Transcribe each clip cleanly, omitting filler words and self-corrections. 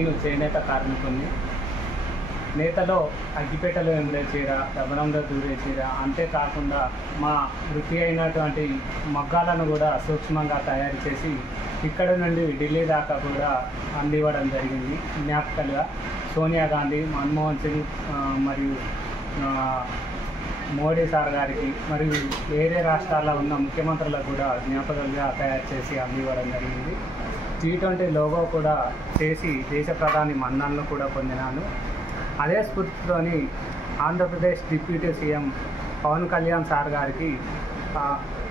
నేను చేనేత కార్మికుని. నేతలో అగ్గిపేటలో ఎంబ్రే చీర, దబనంలో దూరే చీర, అంతేకాకుండా మా వృత్తి అయినటువంటి మగ్గాలను కూడా సూక్ష్మంగా తయారు చేసి ఇక్కడ నుండి ఢిల్లీ దాకా కూడా అందివ్వడం జరిగింది. జ్ఞాపకాలుగా సోనియా గాంధీ, మన్మోహన్ సింగ్ మరియు మోడీ సార్ గారికి మరియు వేరే రాష్ట్రాల్లో ఉన్న ముఖ్యమంత్రులకు కూడా జ్ఞాపకాలుగా తయారు చేసి అందివ్వడం జరిగింది. G20 లోగో కూడా చేసి దేశ ప్రధాని మన్ననలు కూడా పొందినాను. అదే స్ఫూర్తితోని Andhra Pradesh deputy CM Pawan Kalyan sir గారికి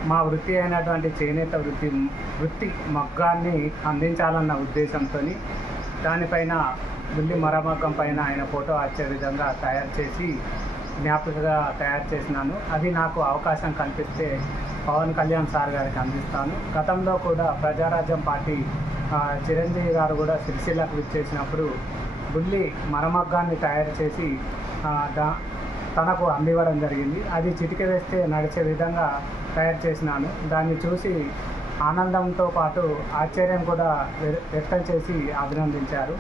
మా వృత్తి అయినటువంటి చేనేత వృత్తి మగ్గాన్ని అందించాలన్న ఉద్దేశంతో దానిపైన బుల్లి మరమగ్గం పైన ఆయన ఫోటో వచ్చే విధంగా తయారు చేసి జ్ఞాపకగా తయారు చేసినాను. అది నాకు అవకాశం కల్పిస్తే పవన్ కళ్యాణ్ సార్ గారికి అందిస్తాను. గతంలో కూడా ప్రజారాజ్యం పార్టీ చిరంజీవి గారు కూడా సిరిసిల్లకు విచ్చేసినప్పుడు బుల్లి మరమగ్గాన్ని తయారు చేసి తనకు అందివ్వడం జరిగింది. అది చిటిక వేస్తే నడిచే విధంగా తయారు చేసినాను. దాన్ని చూసి ఆనందంతో పాటు ఆశ్చర్యం కూడా వ్యక్తం చేసి అభినందించారు.